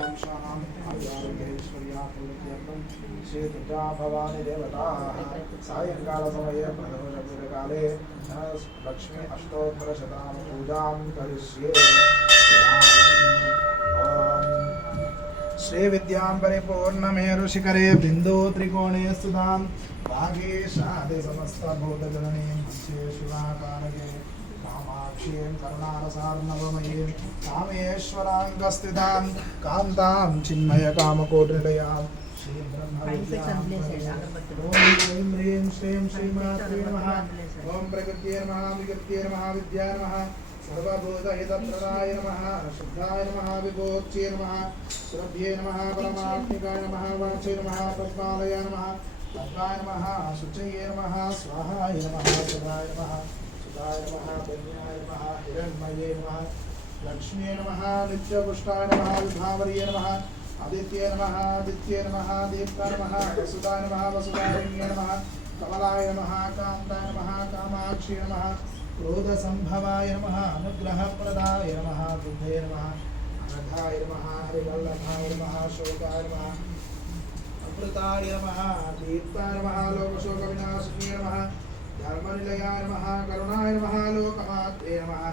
वंशानां आयुर्वेश्वर्याकुलतीर्थं श्री दुर्गा भवानी देवताः सायंकालसमये प्रदोषपूजकाले लक्ष्मी अष्टोत्तरशतां पूजां करिष्ये। श्री विद्यां परिपूर्णमेरु शिखरे बिंदु त्रिकोणे सुधां भागेशादि समस्तभूतजननीं मध्ये शिवाकारके कामाक्षीं करुणारसार्णवमयीं कामेश्वराङ्गस्थितां कान्तां चिन्मयकामकोटिनिलयां श्रीं ब्रह्मविद्यां ॐ ह्रीं ह्रीं श्रीं श्रीमात्रे नमः। ॐ प्रकृत्यै नमः विकृत्यै नमः विद्याय नमः सर्वभूतहितप्रदाय नमः शुद्धाय नमः विभूत्यै नमः श्रद्धे नमः परमात्मिकाय नमः वाचे नमः पद्मालय नमः पद्माय नमः शुचये नमः स्वाहाय नमः सदाय नमः सुधाय नमः धन्याय नमः हिरण्मये नमः लक्ष्म्ये नमः नित्यपुष्टाय नमः विभावर्ये नमः आदित्ये नमः आदित्ये नमः दीप्ताय नमः वसुदाय नमः वसुधारिण्ये नमः कमलाय नमः कान्ताय नमः कामाक्षी नमः क्रोधसंभवाय नमः अनुग्रहप्रदाय नमः बुद्धे नमः अनघाय नमः हरिवल्लभाय नमः शोकाय नमः अमृताय नमः दीप्ताय नमः लोकशोकविनाशिन्ये नमः धर्मनिलयाय नमः करुणाय नमः लोकमात्रे नमः